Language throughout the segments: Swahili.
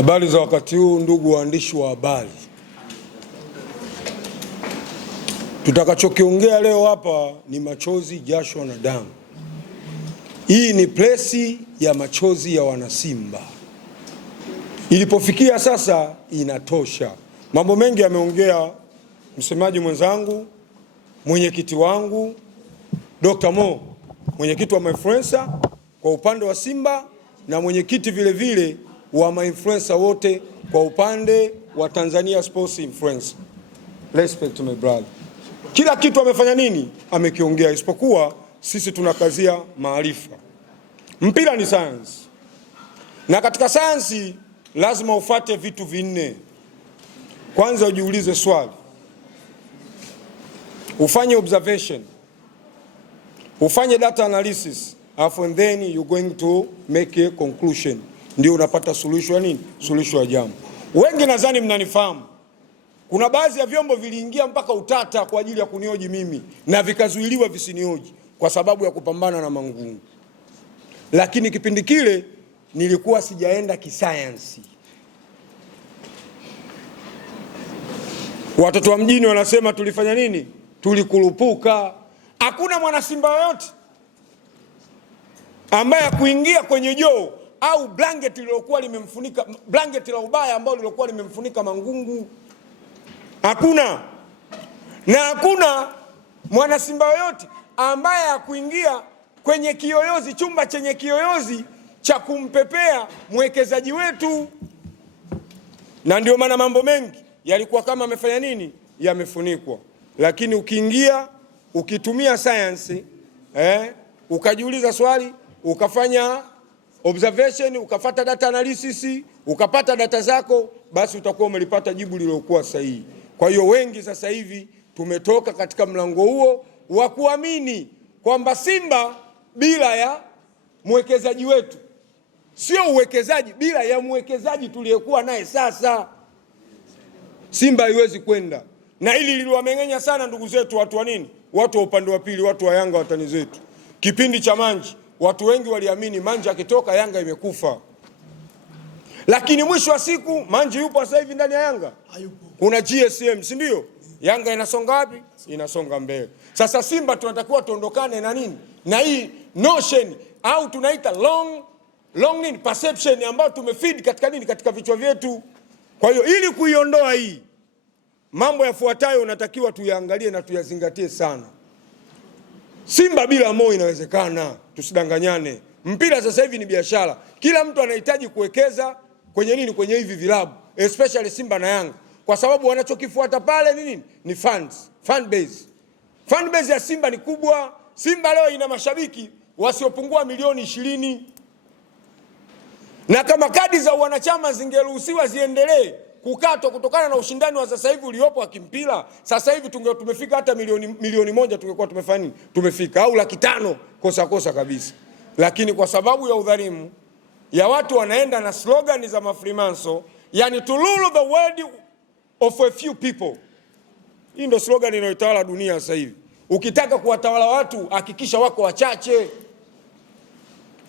Habari za wakati huu, ndugu waandishi wa habari. Tutakachokiongea leo hapa ni machozi, jasho na damu. Hii ni plesi ya machozi ya wanasimba. Ilipofikia sasa inatosha. Mambo mengi yameongea msemaji mwenzangu, mwenyekiti wangu Dr. Mo, mwenyekiti wa mainfluencer kwa upande wa Simba na mwenyekiti vile vile wa mainfluencer wote kwa upande wa Tanzania Sports Influencer. Respect my brother. Kila kitu amefanya nini? Amekiongea, isipokuwa sisi tunakazia maarifa. Mpira ni science. Na katika science lazima ufate vitu vinne. Kwanza ujiulize swali. Ufanye observation. Ufanye data analysis. And then you're going to make a conclusion. Ndio unapata suluhisho ya nini? Suluhisho ya jambo. Wengi nadhani mnanifahamu. Kuna baadhi ya vyombo viliingia mpaka utata kwa ajili ya kunioji mimi na vikazuiliwa visinioji kwa sababu ya kupambana na mangungu. Lakini kipindi kile nilikuwa sijaenda kisayansi. Watoto wa mjini wanasema tulifanya nini? Tulikurupuka. Hakuna mwana Simba yote ambaye kuingia kwenye joo au blanket lilokuwa limemfunika, blanket la ubaya ambao lilokuwa limemfunika mangungu. Hakuna. Na hakuna mwana Simba yote ambaye hakuingia kwenye kiyoyozi, chumba chenye kiyoyozi cha kumpepea mwekezaji wetu. Na ndio maana mambo mengi yalikuwa kama amefanya nini? Yamefunikwa. Lakini ukiingia, ukitumia science, ukajiuliza swali, ukafanya observation, ukafata data analysis, ukapata data zako, basi utakuwa umelipata jibu lilokuwa sahihi. Kwa hiyo wengi sasa hivi tumetoka katika mlango huo wa kuamini kwamba Simba bila ya mwekezaji wetu, sio uwekezaji, bila ya mwekezaji tuliyekuwa naye sasa, Simba haiwezi kwenda. Na hili liliwamengenya sana ndugu zetu watu wa nini? Watu wa upande wa pili, watu wa Yanga, watani zetu. Kipindi cha Manji, watu wengi waliamini Manji akitoka Yanga imekufa. Lakini mwisho wa siku Manji yupo sasa hivi ndani ya Yanga. Kuna GSM, si ndio? Yanga inasonga wapi? Inasonga mbele. Sasa Simba tunatakiwa tuondokane na nini? Na hii notion au tunaita long nini perception ambayo tumefeed katika nini, katika vichwa vyetu. Kwa hiyo ili kuiondoa hii, mambo yafuatayo unatakiwa tuyaangalie na tuyazingatie sana. Simba bila Mo inawezekana, tusidanganyane. Mpira sasa hivi ni biashara. Kila mtu anahitaji kuwekeza kwenye nini? Kwenye hivi vilabu, especially Simba na Yanga. Kwa sababu wanachokifuata pale ni nini? Ni fans, fan base. Fan base ya Simba ni kubwa. Simba leo ina mashabiki wasiopungua milioni 20. Na kama kadi za wanachama zingeruhusiwa ziendelee kukatwa kutokana na ushindani wa sasa hivi uliopo wa kimpira, sasa hivi tumefika hata milioni 1 tungekuwa tumefanya nini? Tumefika, au 500 kosa kabisa. Lakini kwa sababu ya udhalimu ya watu wanaenda na slogan za mafrimanso, yani to rule the world of a few people. Hii ndio slogan inayotawala dunia sasa hivi. Ukitaka kuwatawala watu hakikisha wako wachache.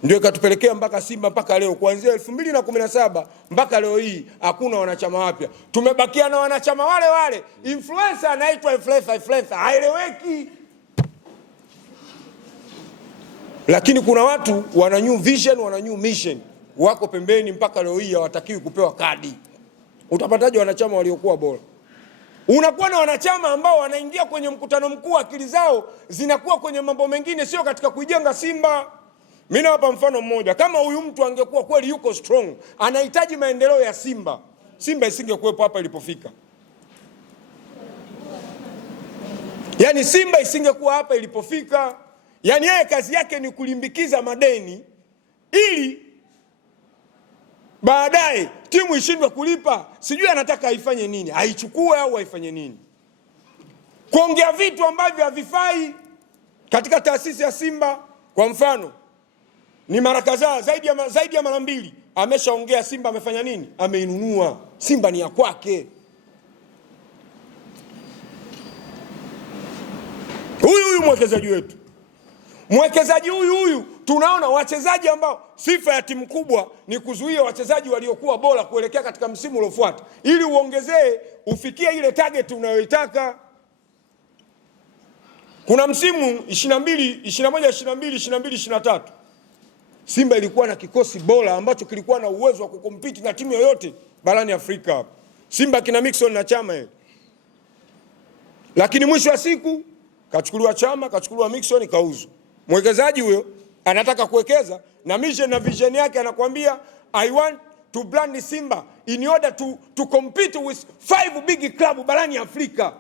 Ndio ikatupelekea mpaka Simba mpaka leo, kuanzia 2017 mpaka leo hii hakuna wanachama wapya. Tumebakia na wanachama wale wale. Influencer anaitwa influencer, haeleweki. Lakini kuna watu wana new vision, wana new mission, wako pembeni mpaka leo hii hawatakiwi kupewa kadi. Utapataje wanachama waliokuwa bora? Unakuwa na wanachama ambao wanaingia kwenye mkutano mkuu, akili zao zinakuwa kwenye mambo mengine, sio katika kuijenga Simba. Mimi nawapa mfano mmoja. Kama huyu mtu angekuwa kweli yuko strong, anahitaji maendeleo ya Simba, Simba isingekuwepo hapa ilipofika. Yani Simba isingekuwa hapa ilipofika. Yani yeye kazi yake ni kulimbikiza madeni ili baadaye timu ishindwe kulipa. Sijui anataka aifanye nini, aichukue au aifanye nini. Kuongea vitu ambavyo havifai katika taasisi ya Simba. Kwa mfano, ni mara kadhaa zaidi ya mara 2 ameshaongea Simba amefanya nini? Ameinunua. Simba ni ya kwake. Huyu mwekezaji wetu. Mwekezaji huyu tunaona wachezaji ambao sifa ya timu kubwa ni kuzuia wachezaji waliokuwa bora kuelekea katika msimu uliofuata, ili uongezee ufikie ile target unayoitaka. Kuna msimu 22, 21, 22, 22, 23 Simba ilikuwa na kikosi bora ambacho kilikuwa na uwezo wa kukompiti na timu yoyote barani Afrika hapa. Simba kina Mixon na Chama yeye. Lakini mwisho wa siku kachukuliwa Chama, kachukuliwa Mixon, kauzwa. Mwekezaji huyo anataka kuwekeza na mission na vision yake, anakuambia I want to brand Simba in order to compete with 5 big club barani Afrika.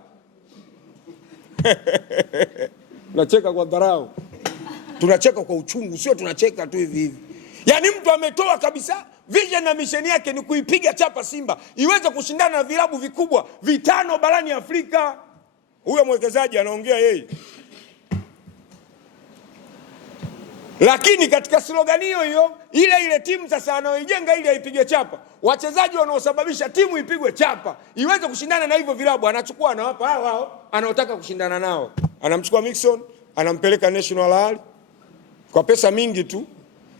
Tunacheka kwa dharau. Tunacheka kwa uchungu, sio tunacheka tu hivi hivi. Yaani mtu ametoa kabisa vision na mission yake ni kuipiga chapa Simba iweze kushindana na vilabu vikubwa 5 barani Afrika. Huyo mwekezaji anaongea yeye. Lakini katika slogan hiyo ile timu sasa anaoijenga ili aipige chapa, wachezaji wanaosababisha timu ipigwe chapa iweze kushindana na hivyo vilabu anachukua, anawapa hao anaotaka kushindana nao. Anamchukua Mixon, anampeleka National Al kwa pesa mingi tu.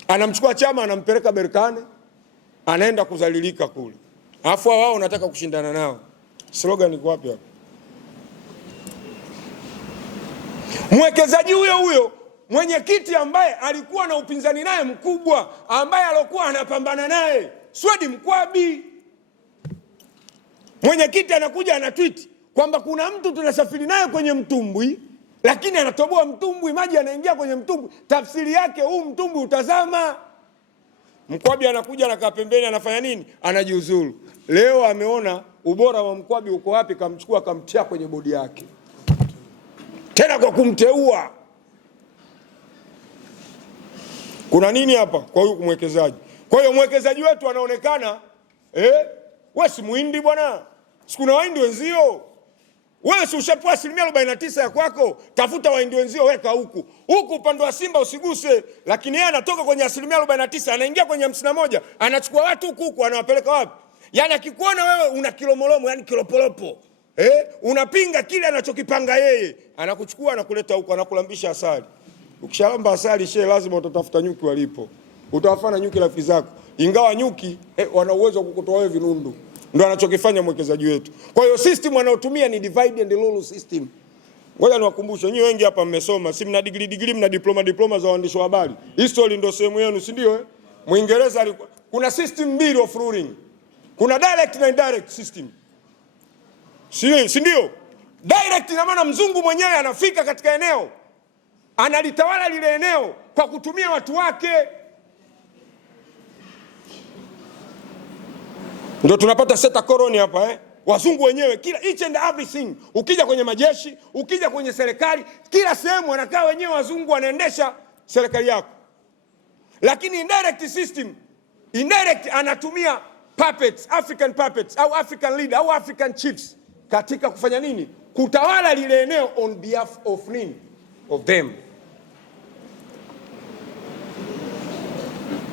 Anamchukua Chama, anampeleka Berkane, anaenda kuzalilika kule. Alafu wao wanataka kushindana nao. Slogan iko wapi hapo? Mwekezaji huyo mwenyekiti ambaye alikuwa na upinzani naye mkubwa, ambaye alikuwa anapambana naye, Swedi Mkwabi, mwenyekiti anakuja ana tweet kwamba kuna mtu tunasafiri naye kwenye mtumbwi, lakini anatoboa mtumbwi, maji yanaingia kwenye mtumbwi, tafsiri yake huu mtumbwi utazama. Mkwabi anakuja anakaa pembeni, anafanya nini? Anajiuzuru. Leo ameona ubora wa Mkwabi uko wapi, kamchukua kamtia kwenye bodi yake, tena kwa kumteua. Kuna nini hapa kwa huyu mwekezaji? Kwa hiyo mwekezaji wetu anaonekana wewe si muhindi bwana. Sikuna wahindi wenzio. Wewe si ushapewa 49% ya kwako, tafuta wahindi wenzio weka huku. Huku upande wa Simba usiguse, lakini yeye anatoka kwenye 49% anaingia kwenye 51, anachukua watu huku anawapeleka wapi? Yaani akikuona wewe una kilomolomo, yani kilopolopo, unapinga kile anachokipanga yeye, anakuchukua anakuleta huku, anakulambisha asali. Ukishalamba asali shehe, lazima utatafuta nyuki walipo. Utawafana nyuki rafiki zako. Ingawa nyuki wana uwezo wa kukutoa wewe vinundu. Ndio anachokifanya mwekezaji wetu. Kwa hiyo system anayotumia ni divide and rule system. Ngoja niwakumbushe, nyinyi wengi hapa mmesoma, si mna degree mna diploma za uandishi wa habari. History ndio sehemu yenu, si ndio? Muingereza alikuwa kuna system mbili of ruling. Kuna direct na indirect system. Si ndio? Direct ina maana mzungu mwenyewe anafika katika eneo, analitawala lile eneo kwa kutumia watu wake. Ndio tunapata seta koloni hapa wazungu wenyewe kila each and everything. Ukija kwenye majeshi, ukija kwenye serikali, kila sehemu wanakaa wenyewe wazungu, wanaendesha serikali yako. Lakini indirect system, indirect anatumia puppets, African puppets au African leader au African chiefs katika kufanya nini? Kutawala lile eneo on behalf of nini? Of them.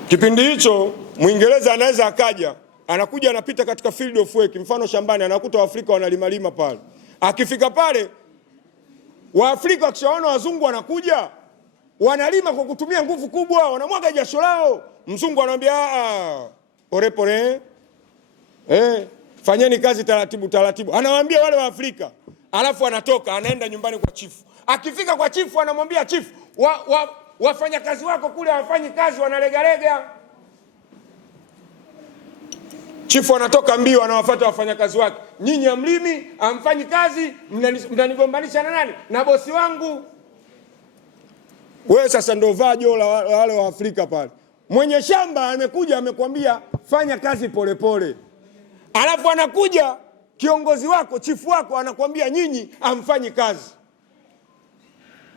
Kipindi hicho Mwingereza anaweza akaja, anakuja anapita katika field of work, mfano shambani, anakuta Waafrika wanalimalima pale. Akifika pale, Waafrika wakishaona wazungu wanakuja, wanalima kwa kutumia nguvu kubwa, wanamwaga jasho lao. Mzungu anamwambia pole, fanyeni kazi taratibu taratibu. Anawaambia wale Waafrika, alafu anatoka anaenda nyumbani kwa chifu. Akifika kwa chifu anamwambia chifu, wafanya kazi wako kule hawafanyi kazi, wanalegalega. Chifu anatoka mbio, anawafuata wafanyakazi wake. Nyinyi amlimi, amfanyi kazi, mnanigombanisha na nani? Na bosi wangu. Wewe sasa ndio vajo la wale wa Afrika pale. Mwenye shamba amekuja amekwambia fanya kazi polepole. Alafu anakuja kiongozi wako, chifu wako anakwambia nyinyi amfanyi kazi.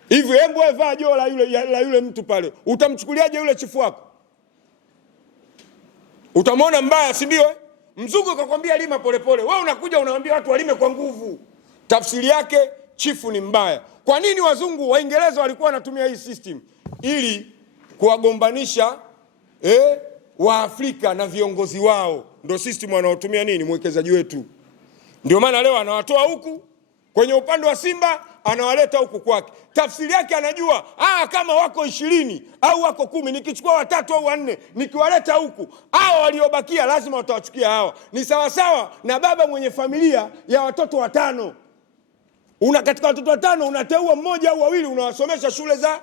Hivi hebu wewe vajo la yule mtu pale, utamchukuliaje yule chifu wako? Utamwona mbaya, si ndio? Mzungu akakwambia lima polepole, wewe unakuja unawaambia watu walime kwa nguvu. Tafsiri yake chifu ni mbaya. Kwa nini wazungu Waingereza walikuwa wanatumia hii system? Ili kuwagombanisha Waafrika na viongozi wao. Ndio system wanaotumia nini mwekezaji wetu. Ndio maana leo anawatoa huku kwenye upande wa Simba, anawaleta huku kwake. Tafsiri yake anajua kama wako 20 au wako 10, nikichukua 3 au 4 nikiwaleta huku, hao waliobakia lazima watawachukia hawa. Ni sawasawa na baba mwenye familia ya watoto 5. Katika watoto 5 unateua mmoja au wawili, unawasomesha shule za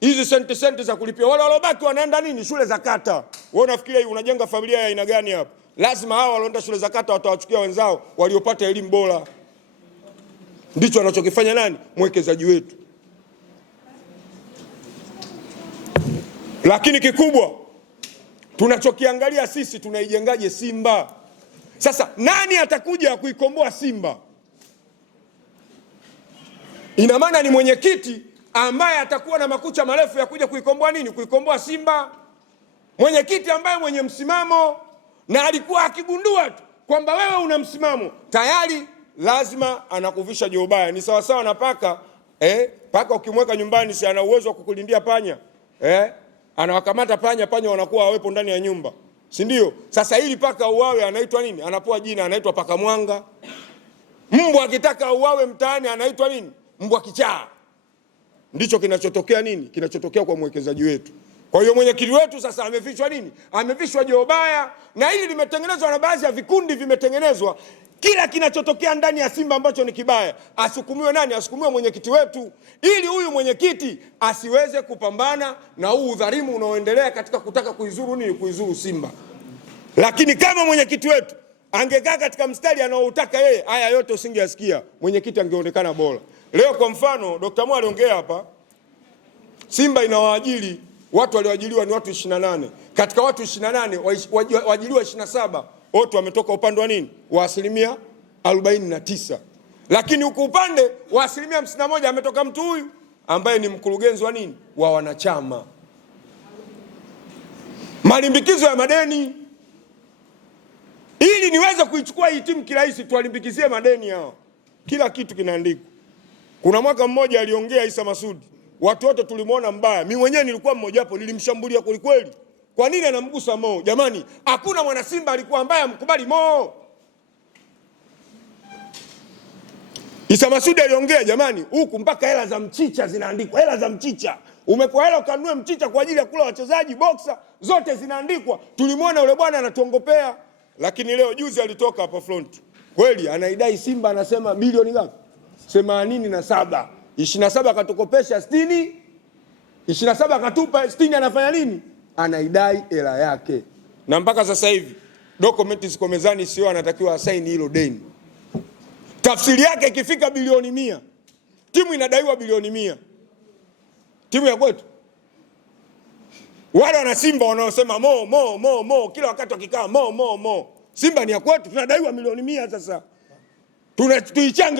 hizi senti za kulipia. Wale waliobaki wanaenda nini? Shule za kata. Wewe unafikiria unajenga familia ya aina gani hapa? Lazima hao walioenda shule za kata watawachukia wenzao waliopata elimu bora. Ndicho anachokifanya nani? Mwekezaji wetu. Lakini kikubwa tunachokiangalia sisi, tunaijengaje Simba? Sasa nani atakuja kuikomboa Simba? Ina maana ni mwenyekiti ambaye atakuwa na makucha marefu ya kuja kuikomboa nini? Kuikomboa Simba. Mwenyekiti ambaye mwenye msimamo, na alikuwa akigundua tu kwamba wewe una msimamo tayari, lazima anakuvisha jobaya. Ni sawa sawa na paka. Paka ukimweka nyumbani, si ana uwezo wa kukulindia panya? Anawakamata panya, panya wanakuwa hawepo ndani ya nyumba, si ndio? Sasa ili paka uwawe anaitwa nini? Anapoa jina, anaitwa paka mwanga. Mbwa akitaka uwawe mtaani anaitwa nini? Mbwa kichaa. Ndicho kinachotokea nini? Kinachotokea kwa mwekezaji wetu. Kwa hiyo mwenyekiti wetu sasa amevishwa nini? Amevishwa jobaya, na hili limetengenezwa na baadhi ya vikundi vimetengenezwa. Kila kinachotokea ndani ya Simba ambacho ni kibaya, asukumiwe nani? Asukumiwe mwenyekiti wetu, ili huyu mwenyekiti asiweze kupambana na huu udhalimu unaoendelea katika kutaka kuizuru nini? Kuizuru Simba. Lakini kama mwenyekiti wetu angekaa katika mstari anaoutaka yeye, haya yote usingeyasikia. Mwenyekiti angeonekana bora. Leo kwa mfano Dr. Mwale aliongea hapa, Simba inawaajiri watu, walioajiriwa ni watu 28. Katika watu 28 waajiriwa 27 wote wametoka upande wa nini? Wa 49%. Lakini huko upande wa 51% ametoka mtu huyu ambaye ni mkurugenzi wa nini? Wa wanachama. Malimbikizo ya madeni. Ili niweze kuichukua hii timu kirahisi, tuwalimbikizie madeni hao. Kila kitu kinaandikwa. Kuna mwaka mmoja aliongea Isa Masudi, watu wote tulimuona mbaya. Mimi mwenyewe nilikuwa mmoja wapo, nilimshambulia kweli kweli. Kwa nini anamgusa Mo? Jamani, hakuna mwana Simba alikuwa mbaya mkubali Mo. Isa Masudi aliongea, jamani, huku mpaka hela za mchicha zinaandikwa. Hela za mchicha. Umekuwa hela ukanunue mchicha kwa ajili ya kula wachezaji, boxer, zote zinaandikwa. Tulimuona yule bwana anatuongopea. Lakini leo juzi alitoka hapa front. Kweli anaidai Simba, anasema bilioni ngapi? 87. 27 akatukopesha 60. 27 akatupa 60, anafanya nini? Anaidai hela yake. Na mpaka sasa hivi dokumenti ziko mezani, sio anatakiwa asaini hilo deni. Tafsiri yake ikifika bilioni 100, timu inadaiwa bilioni 100. Timu ya kwetu. Wale wana Simba wanaosema mo kila wakati wakikaa mo. Simba ni ya kwetu, tunadaiwa milioni 100 sasa.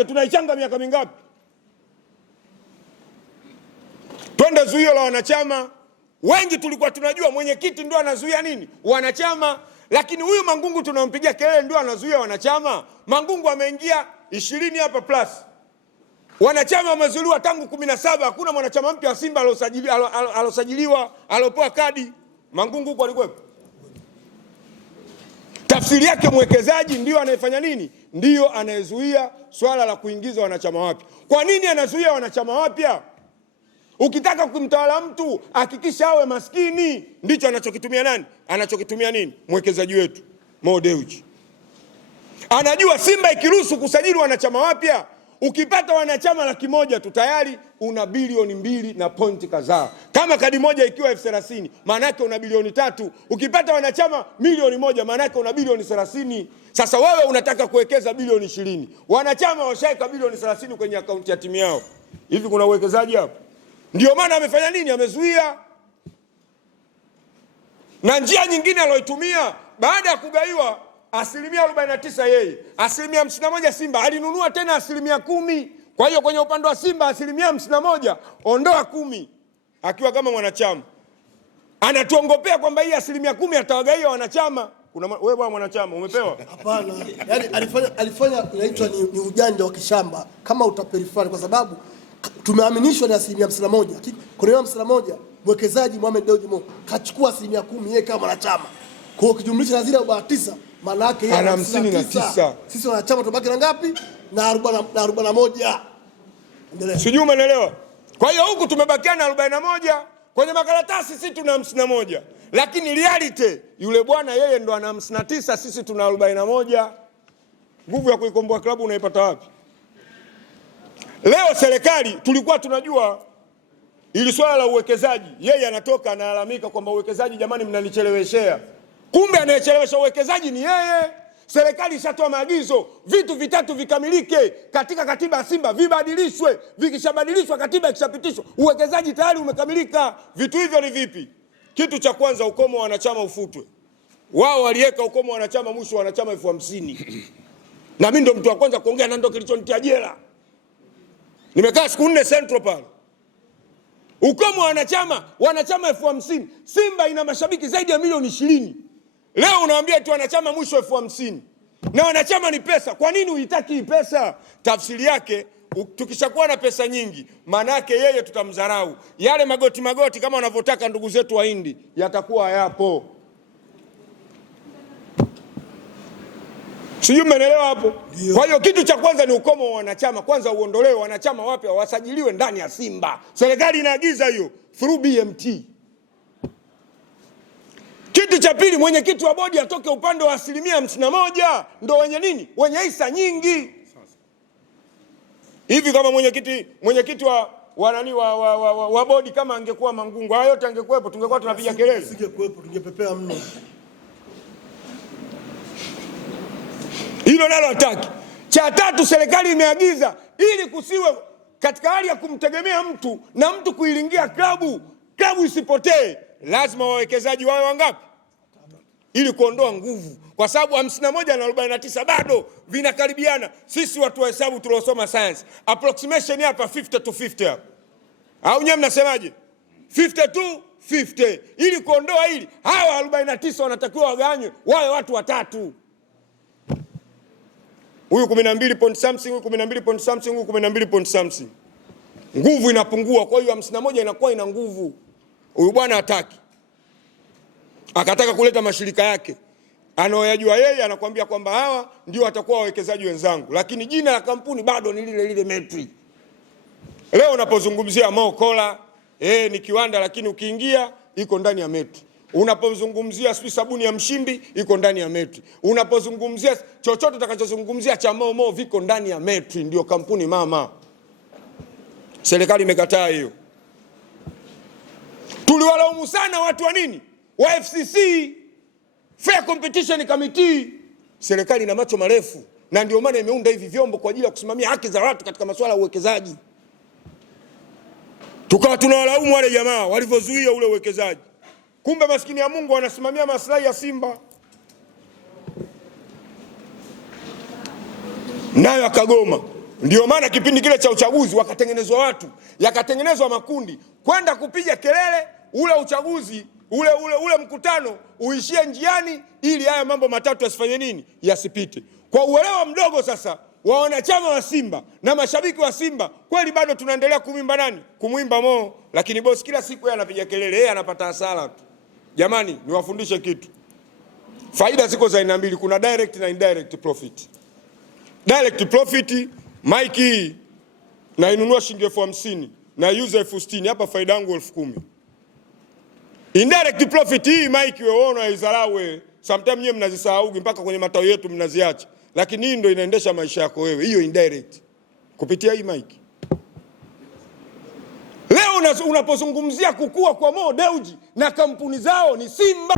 Tunaichanga miaka mingapi? Twende zuio la wanachama. Wengi tulikuwa tunajua mwenyekiti ndio anazuia nini? Wanachama. Lakini huyu Mangungu tunampigia kelele ndio anazuia wanachama. Mangungu ameingia 20 hapa plus. Wanachama wamezuiliwa tangu 17. Hakuna mwanachama mpya wa Simba alosajiliwa, alopoa kadi. Mangungu huko alikuwepo. Tafsiri yake mwekezaji ndio anayefanya nini? Ndio anayezuia swala la kuingiza wanachama wapya. Kwa nini anazuia wanachama wapya? Ukitaka kumtawala mtu hakikisha awe maskini. Ndicho anachokitumia nani? Anachokitumia nini? Mwekezaji wetu Mo Dewji. Anajua Simba ikiruhusu kusajili wanachama wapya, ukipata wanachama 100,000 tu tayari una bilioni 2 na pointi kadhaa. Kama kadi moja ikiwa 30,000, maana yake una bilioni 3. Ukipata wanachama milioni 1, maana yake una bilioni 30. Sasa wewe unataka kuwekeza bilioni 20. Wanachama washaika bilioni 30 kwenye akaunti ya timu yao. Hivi kuna uwekezaji hapo? Ndio maana amefanya nini? Amezuia. Na njia nyingine aliyoitumia baada ya kugaiwa 49% yeye, 51% Simba, alinunua tena 10%. Kwa hiyo kwenye upande wa Simba 51%, ondoa 10 akiwa kama mwanachama. Anatuongopea kwamba hii 10% atawagaia wanachama. Kuna wewe bwana mwanachama umepewa? Hapana. Yaani alifanya inaitwa ni ujanja wa kishamba kama utaperifani, kwa sababu tumeaminishwa ni 51%. Kwa hiyo 51% mwekezaji Mohamed Dewji Mo kachukua 10% yeye kama mwanachama. Kwa hiyo ukijumlisha na zile 49, maana yake ana 59. Sisi wanachama tubaki na ngapi? Na 41. Sijui umeelewa? Kwa hiyo huku tumebakia na 41, kwenye makaratasi sisi tuna 51. Lakini reality yule bwana yeye ndo ana 59, sisi tuna 41. Nguvu ya kuikomboa klabu unaipata wapi? Leo serikali tulikuwa tunajua ili swala la uwekezaji, yeye anatoka analalamika kwamba uwekezaji, jamani mnanicheleweshea. Kumbe anayechelewesha uwekezaji ni yeye. Serikali ishatoa maagizo vitu vitatu vikamilike katika katiba ya Simba, vibadilishwe. Vikishabadilishwa, katiba ikishapitishwa, uwekezaji tayari umekamilika. Vitu hivyo ni vipi? Kitu cha kwanza, ukomo wa wanachama ufutwe. Wao waliweka ukomo wa wanachama mwisho wa wanachama 50,000. Na mimi ndo mtu wa kwanza kuongea, na ndo kilichonitia jela. Nimekaa siku 4 Central pale. Ukomo wa wanachama 50,000. Simba ina mashabiki zaidi ya milioni 20. Leo unawaambia tu wanachama mwisho 50,000. Na wanachama ni pesa. Kwa nini uitaki hii pesa? Tafsiri yake, tukishakuwa na pesa nyingi, maana yake yeye tutamdharau. Yale magoti kama wanavyotaka ndugu zetu wa Hindi yatakuwa hayapo. Sijui umeelewa hapo? Kwa hiyo kitu cha kwanza ni ukomo wa wanachama. Kwanza uondolewe, wanachama wapya wasajiliwe ndani ya Simba. Serikali inaagiza hiyo through BMT. Kitu cha pili, mwenyekiti wa bodi atoke upande wa 51%. Ndo wenye nini? Wenye hisa nyingi. Hivi kama mwenyekiti wa bodi kama angekuwa Mangungu, haya yote angekuepo, tungekuwa tunapiga kelele. Singekuepo, tungepepea mno. Hilo nalo hataki. Cha tatu, serikali imeagiza ili kusiwe katika hali ya kumtegemea mtu na mtu kuilingia klabu isipotee, lazima wawekezaji wawe wangapi? Ili kuondoa nguvu, kwa sababu 51 na 49 bado vinakaribiana. Sisi watu wa hesabu tuliosoma science, approximation hapa 50 to 50 hapa. Au nyewe mnasemaje? 50 to 50. Ili kuondoa hili, hawa 49 wanatakiwa waganywe wawe watu watatu. Huyu 12 point something, huyu 12 point something, huyu 12 point something. Nguvu inapungua, kwa hiyo 51 inakuwa ina nguvu. Huyu bwana hataki. Akataka kuleta mashirika yake. Anaoyajua yeye, anakuambia kwamba hawa ndio watakuwa wawekezaji wenzangu, lakini jina la kampuni bado ni lile Metri. Leo unapozungumzia Mokola, ni kiwanda, lakini ukiingia iko ndani ya Metri. Unapozungumzia sabuni ya Mshimbi iko ndani ya Metri. Unapozungumzia chochote utakachozungumzia cha Momo viko ndani ya Metri, ndio kampuni mama. Serikali imekataa hiyo. Tuliwalaumu sana watu wa nini? Wa FCC, Fair Competition Committee. Serikali ina macho marefu, na ndio maana imeunda hivi vyombo kwa ajili ya kusimamia haki za watu katika masuala ya uwekezaji. Tukawa tunawalaumu wale jamaa walivyozuia ule uwekezaji. Kumbe maskini ya Mungu wanasimamia maslahi ya Simba. Nayo akagoma. Ndio maana kipindi kile cha uchaguzi wakatengenezwa watu, yakatengenezwa makundi kwenda kupiga kelele ule uchaguzi, ule mkutano uishie njiani, ili haya mambo matatu yasifanye nini? Yasipite. Kwa uelewa mdogo sasa wa wanachama wa Simba na mashabiki wa Simba, kweli bado tunaendelea kumwimba nani? Kumwimba Mo, lakini boss kila siku yeye anapiga kelele, yeye anapata hasara tu. Jamani, niwafundishe kitu. Faida ziko za aina mbili, kuna direct na indirect profit. Direct profit, Mike hii na inunua shilingi 50,000 na user 60,000, hapa faida yangu 10,000. Indirect profit hii Mike wewe unaidharau wewe. Sometimes nyewe mnazisahau mpaka kwenye matawi yetu mnaziacha. Lakini hii ndio inaendesha maisha yako wewe. Hiyo indirect. Kupitia hii Mike. Leo unapozungumzia kukua kwa Mo Dewji na kampuni zao ni Simba.